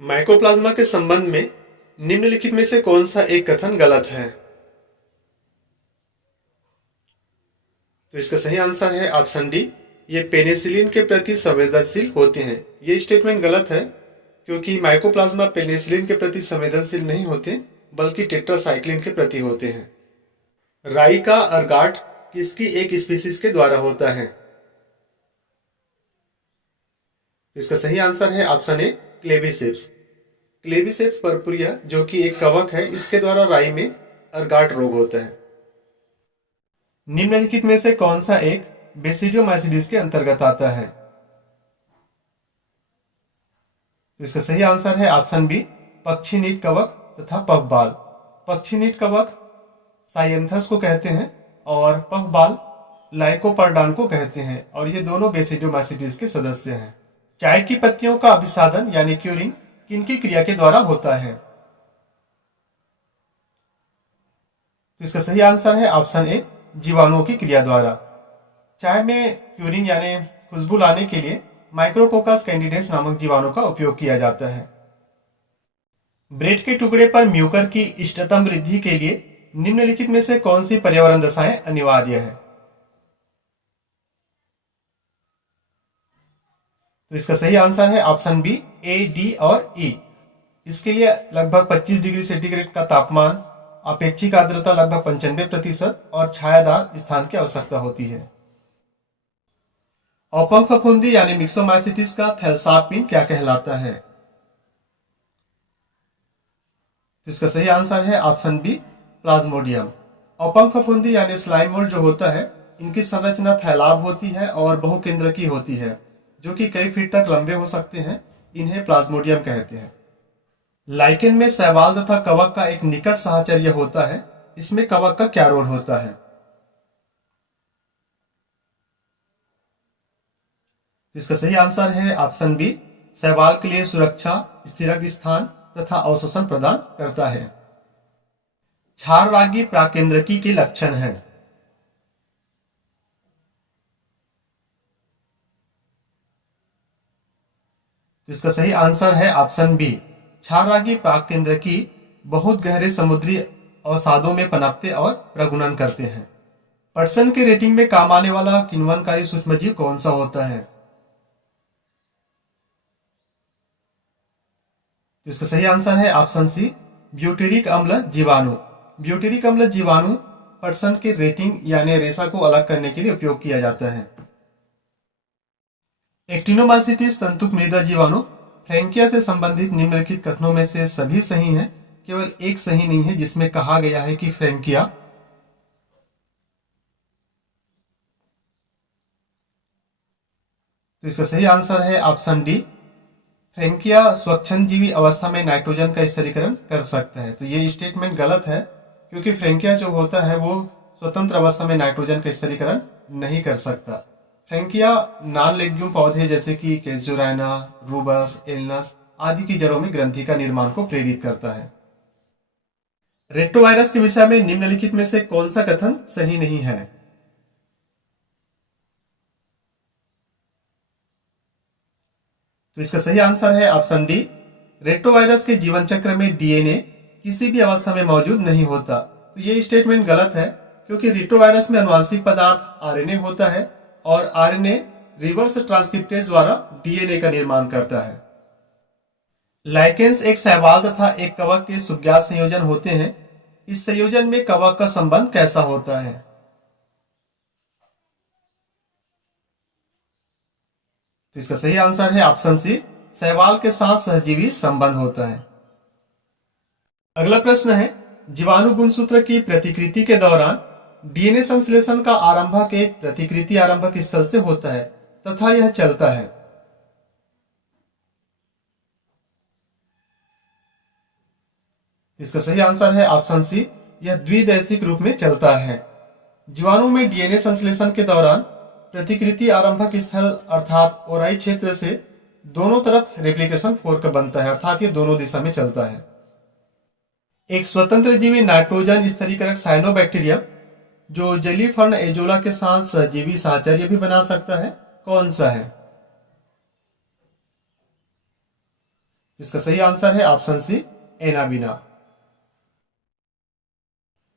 Mycoplasma के संबंध में निम्नलिखित में से कौन सा एक कथन गलत है? तो इसका सही आंसर है ऑप्शन डी, ये पेनिसिलिन के प्रति संवेदनशील होते हैं। ये स्टेटमेंट गलत है क्योंकि माइकोप्लाज्मा पेनिसिलिन के प्रति संवेदनशील नहीं होते बल्कि टेट्रासाइक्लिन के प्रति होते हैं। राई का अर्गाट किसकी एक स्पीसीज के द्वारा होता है? तो इसका सही आंसर है option A, Claviceps. Claviceps purpurea जो कि एक कवक है, इसके द्वारा राई में अर्गाट रोग होता है। निम्नलिखित में से कौन सा एक बेसिडियोमाइसिडिस के अंतर्गत आता है? तो इसका सही आंसर है ऑप्शन बी, पक्षीनीट कवक तथा पफबाल। पक्षीनीट कवक साइएंथस को कहते हैं और पफबाल लाइकोपर्डान को कहते हैं और ये दोनों बेसिडियोमाइसिडिस के सदस्य हैं। चाय की पत्तियों का अभिसादन यानी क्यूरिंग किनकी क्रिया के द्वारा होता है? तो इसका सही आंसर है ऑप्शन ए, जीवाणुओं की क्रिया द्वारा। चाय में क्यूरिंग यानी खुशबू लाने के लिए माइक्रोकोकस कैंडिडेंस नामक जीवाणु का उपयोग किया जाता है। ब्रेड के टुकड़े पर म्यूकर की इष्टतम वृद्धि के लिए निम्नलिखित में से कौन सी पर्यावरण दशाएं अनिवार्य है? तो इसका सही आंसर है ऑप्शन बी, ए, डी और ई। इसके लिए लगभग 25 डिग्री सेंटीग्रेड का तापमान, अपेक्षिक आर्द्रता लगभग 95% और छायादार स्थान की आवश्यकता होती है। औपंख फफूंदी यानी मिक्सोमाइसिटिस का थैलसापिन क्या कहलाता है? तो इसका सही आंसर है ऑप्शन बी, प्लाज्मोडियम। औपंख फफूंदी यानी स्लाइम मोल्ड जो होता है, इनकी संरचना थैलाब होती है और बहुकेंद्रकी होती है जो कि कई फीट तक लंबे हो सकते हैं। इन्हें प्लाज्मोडियम कहते हैं। लाइकेन में शैवाल तथा कवक का एक निकट साहचर्य होता है। इसमें कवक का क्या रोल होता है? इसका सही आंसर है ऑप्शन बी, शैवाल के लिए सुरक्षा, स्थिरक स्थान तथा अवशोषण प्रदान करता है। क्षाररागी प्राकेंद्रकी के लक्षण है। इसका सही आंसर है ऑप्शन बी, क्षाररागी प्राकेंद्रकी बहुत गहरे समुद्री अवसादों में पनपते और प्रगुणन करते हैं। पटसन के रेटिंग में काम आने वाला किण्वनकारी सूक्ष्मजीव कौन सा होता है? तो इसका सही आंसर है ऑप्शन सी, ब्यूटेरिक अम्ल जीवाणु। ब्यूटेरिक अम्ल जीवाणु पटसन के रेटिंग यानी रेशा को अलग करने के लिए उपयोग किया जाता है। एक्टिनोमाइसिटिस तंतुक मृदा जीवाणु फ्रैंकिया से संबंधित निम्नलिखित कथनों में से सभी सही हैं, केवल एक सही नहीं है जिसमें कहा गया है कि फ्रैंकिया तो इसका सही आंसर है ऑप्शन डी, फ्रैंकिया स्वच्छंदजीवी अवस्था में नाइट्रोजन का स्थिरीकरण कर सकता है। तो ये स्टेटमेंट गलत है क्योंकि फ्रैंकिया जो होता है वो स्वतंत्र अवस्था में नाइट्रोजन का स्थिरीकरण नहीं कर सकता। फ्रैंकिया नॉन लेग्यूम पौधे जैसे कि कैजुराइना, रूबस, एलनस आदि की जड़ों में ग्रंथि का निर्माण को प्रेरित करता है। रेट्रोवायरस के विषय में निम्नलिखित में से कौन सा कथन सही नहीं है? तो इसका सही आंसर है ऑप्शन डी, रेट्रोवायरस के जीवन चक्र में डीएनए किसी भी अवस्था में मौजूद नहीं होता। तो ये स्टेटमेंट गलत है क्योंकि रेट्रोवायरस में अनुवांशिक पदार्थ आरएनए होता है और आरएनए रिवर्स ट्रांसक्रिप्टेज द्वारा डीएनए का निर्माण करता है। लाइकेंस एक शैवाल तथा एक कवक के सुज्ञात संयोजन होते हैं। इस संयोजन में कवक का संबंध कैसा होता है? तो इसका सही आंसर है ऑप्शन सी, शैवाल के साथ सहजीवी संबंध होता है। अगला प्रश्न है, जीवाणु गुणसूत्र की प्रतिकृति के दौरान डीएनए संश्लेषण का आरंभक एक प्रतिकृति आरंभक स्थल से होता है तथा यह चलता है। इसका सही आंसर है ऑप्शन सी, यह द्विदैशिक रूप में चलता है। जीवाणु में डीएनए संश्लेषण के दौरान प्रतिकृति आरंभक स्थल अर्थात ओराई क्षेत्र से दोनों तरफ रेप्लिकेशन फोर्क बनता है, अर्थात ये दोनों दिशा में चलता है। एक स्वतंत्र जीवी नाइट्रोजन स्तरीकरक साइनोबैक्टीरियम जो जलीय फर्ण एजोला के साथ सहजीवी साहचर्य भी बना सकता है, कौन सा है? इसका सही आंसर है ऑप्शन सी, एनाबीना।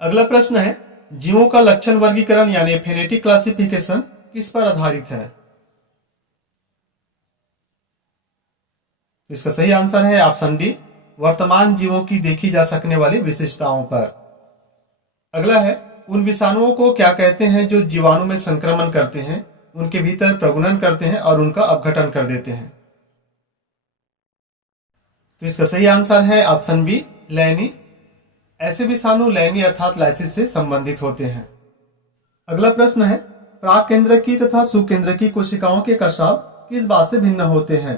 अगला प्रश्न है, जीवों का लक्षण वर्गीकरण यानी फेनेटिक क्लासिफिकेशन किस पर आधारित है? इसका सही आंसर है ऑप्शन डी, वर्तमान जीवों की देखी जा सकने वाली विशेषताओं पर। अगला है, उन विषाणुओं को क्या कहते हैं जो जीवाणु में संक्रमण करते हैं, उनके भीतर प्रगुणन करते हैं और उनका अपघटन कर देते हैं? तो इसका सही आंसर है ऑप्शन बी, लैनी। ऐसे विषाणु लैनी अर्थात लाइसिस से संबंधित होते हैं। अगला प्रश्न है, प्राकेंद्रकी तथा सुकेंद्रकी कोशिकाओं के कशाव किस बात से भिन्न होते हैं?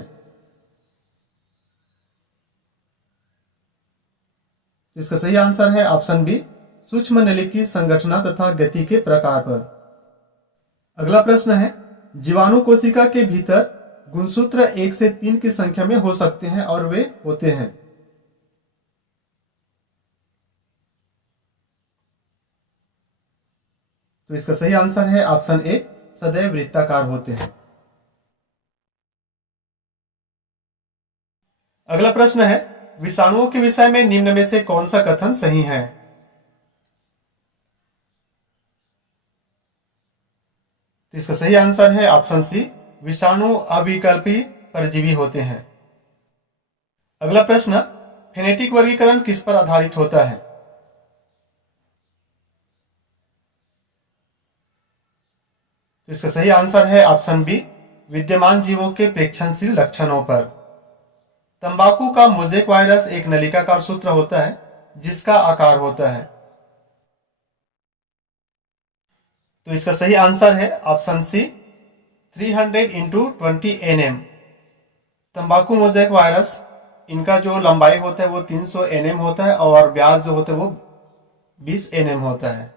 इसका सही आंसर है ऑप्शन बी, सूक्ष्म नलिकी संगठना तथा गति के प्रकार पर। अगला प्रश्न है, जीवाणु कोशिका के भीतर गुणसूत्र 1 से 3 की संख्या में हो सकते हैं और वे होते हैं? तो इसका सही आंसर है ऑप्शन ए, सदैव वृत्ताकार होते हैं। अगला प्रश्न है, विषाणुओं के विषय में निम्न में से कौन सा कथन सही है? तो इसका सही आंसर है ऑप्शन सी, विषाणु अविकल्पी परजीवी होते हैं। अगला प्रश्न, फेनेटिक वर्गीकरण किस पर आधारित होता है? तो इसका सही आंसर है ऑप्शन बी, विद्यमान जीवों के प्रेक्षणशील लक्षणों पर। तंबाकू का मोज़ेक वायरस एक नलिकाकार सूत्र होता है जिसका आकार होता है। तो इसका सही आंसर है ऑप्शन सी, 300 इंटू 20 nm। तंबाकू मोज़ेक वायरस, इनका जो लंबाई होता है वो 300 nm होता है और व्यास जो होता है वो 20 nm होता है।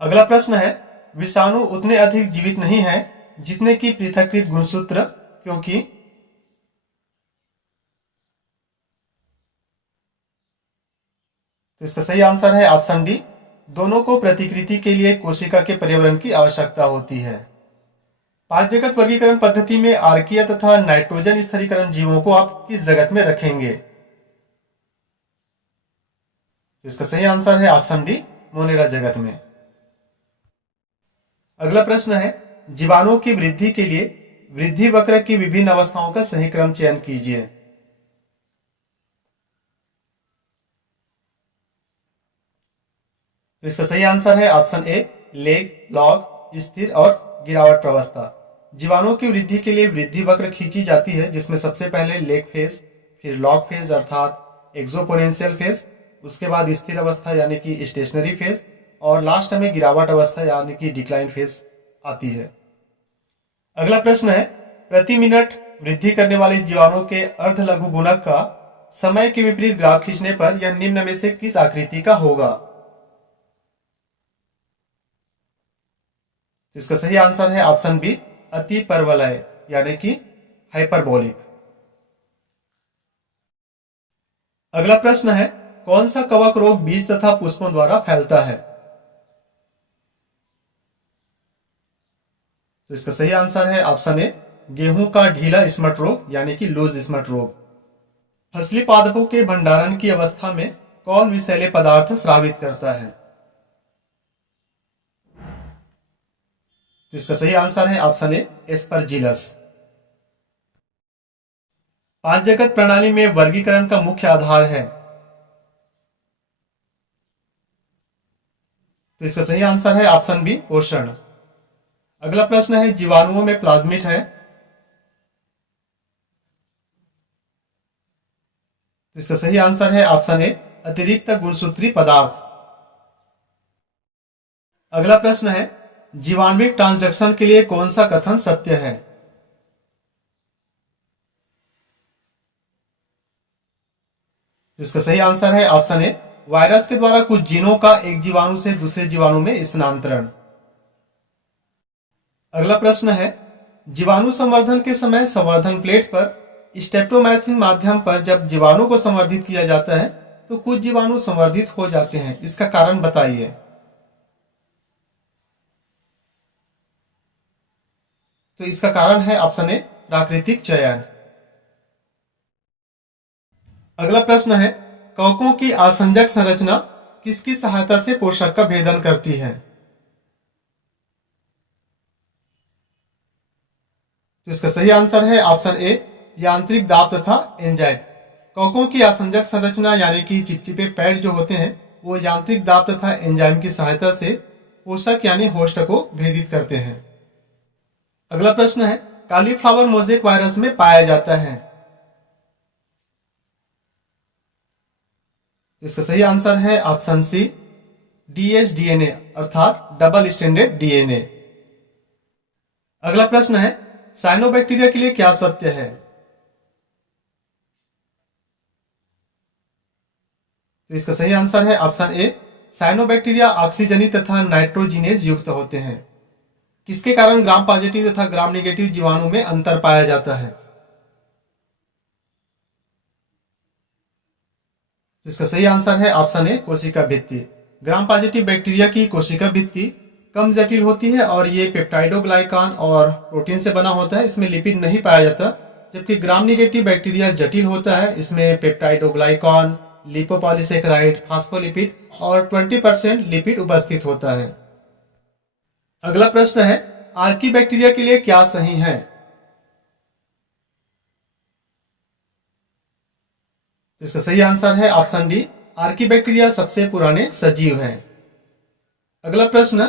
अगला प्रश्न है, विषाणु उतने अधिक जीवित नहीं है जितने की पृथक्कृत गुणसूत्र, क्योंकि? तो इसका सही आंसर है ऑप्शन डी, दोनों को प्रतिकृति के लिए कोशिका के पर्यावरण की आवश्यकता होती है। 5 जगत वर्गीकरण पद्धति में आर्कीय तथा नाइट्रोजन स्थिरीकरण जीवों को आप किस जगत में रखेंगे? तो इसका सही आंसर है ऑप्शन डी, मोनेरा जगत में। अगला प्रश्न है, जीवाणुओं की वृद्धि के लिए वृद्धि वक्र की विभिन्न अवस्थाओं का सही क्रम चयन कीजिए। तो इसका सही आंसर है ऑप्शन ए, लेग, लॉग, स्थिर और गिरावट प्रवस्था। जीवाणुओं की वृद्धि के लिए वृद्धि वक्र खींची जाती है जिसमें सबसे पहले लेग फेज, फिर लॉग फेज अर्थात एक्सोपोनेंशियल फेज, उसके बाद स्थिर अवस्था यानी कि स्टेशनरी फेज और लास्ट में गिरावट अवस्था यानी कि डिक्लाइन फेज आती है। अगला प्रश्न है, प्रति मिनट वृद्धि करने वाले जीवाणुओं के अर्ध लघु गुणक का समय के विपरीत ग्राफ खींचने पर यह निम्न में से किस आकृति का होगा? इसका सही आंसर है ऑप्शन बी, अति परवलय यानी कि हाइपरबोलिक। अगला प्रश्न है, कौन सा कवक रोग बीज तथा पुष्पों द्वारा फैलता है? तो इसका सही आंसर है ऑप्शन ए, गेहूं का ढीला स्मट रोग यानी कि लूज स्मट रोग। फसली पादपों के भंडारण की अवस्था में कौन विषैले पदार्थ स्रावित करता है? तो इसका सही आंसर है ऑप्शन ए, एस्परजिलस। 5 जगत प्रणाली में वर्गीकरण का मुख्य आधार है? तो इसका सही आंसर है ऑप्शन बी, पोषण। अगला प्रश्न है, जीवाणुओं में प्लाज्मिड है? तो इसका सही आंसर है ऑप्शन ए, अतिरिक्त गुणसूत्री पदार्थ। अगला प्रश्न है, जीवाणुविक ट्रांसडक्शन के लिए कौन सा कथन सत्य है? तो इसका सही आंसर है ऑप्शन ए, वायरस के द्वारा कुछ जीनों का एक जीवाणु से दूसरे जीवाणु में स्थानांतरण। अगला प्रश्न है, जीवाणु संवर्धन के समय संवर्धन प्लेट पर स्टेप्टोमाइसिन माध्यम पर जब जीवाणु को संवर्धित किया जाता है तो कुछ जीवाणु संवर्धित हो जाते हैं, इसका कारण बताइए। तो इसका कारण है ऑप्शन ए, प्राकृतिक चयन। अगला प्रश्न है, कवकों की आसंजक संरचना किसकी सहायता से पोषक का भेदन करती है? तो इसका सही आंसर है ऑप्शन ए, यांत्रिक दाब तथा एंजाइम। कवकों की आसंजक संरचना यानी कि चिपचिपे पैड जो होते हैं वो यांत्रिक दाब तथा एंजाइम की सहायता से पोषक यानी होस्ट को भेदित करते हैं। अगला प्रश्न है, कॉलीफ्लावर मोज़ेक वायरस में पाया जाता है? इसका सही आंसर है ऑप्शन सी, dsDNA अर्थात डबल स्टैंडर्ड डीएनए। अगला प्रश्न है, साइनोबैक्टीरिया के लिए क्या सत्य है? तो इसका सही आंसर है ऑप्शन ए, साइनोबैक्टीरिया ऑक्सीजनी तथा नाइट्रोजिनेज युक्त होते हैं। किसके कारण ग्राम पॉजिटिव तथा ग्राम नेगेटिव जीवाणु में अंतर पाया जाता है? तो इसका सही आंसर है ऑप्शन ए, कोशिका भित्ति। ग्राम पॉजिटिव बैक्टीरिया की कोशिका भित्ति कम जटिल होती है और ये पेप्टाइडोग्लाइकान और प्रोटीन से बना होता है, इसमें लिपिड नहीं पाया जाता। जबकि ग्राम नेगेटिव बैक्टीरिया जटिल होता है, इसमें पेप्टाइडोग्लाइकान, लिपोपॉलीसेकेराइड, फास्फोलिपिड और 20% लिपिड उपस्थित होता है। अगला प्रश्न है, आर्की बैक्टीरिया के लिए क्या सही है? तो इसका सही आंसर है ऑप्शन डी, आर्की बैक्टीरिया सबसे पुराने सजीव हैं। अगला प्रश्न,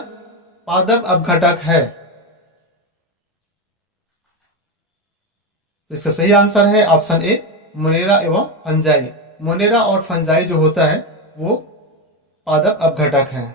पादप अपघटक है? तो इसका सही आंसर है ऑप्शन ए, मोनेरा एवं फंजाई। मोनेरा और फंजाई जो होता है वो पादप अपघटक है।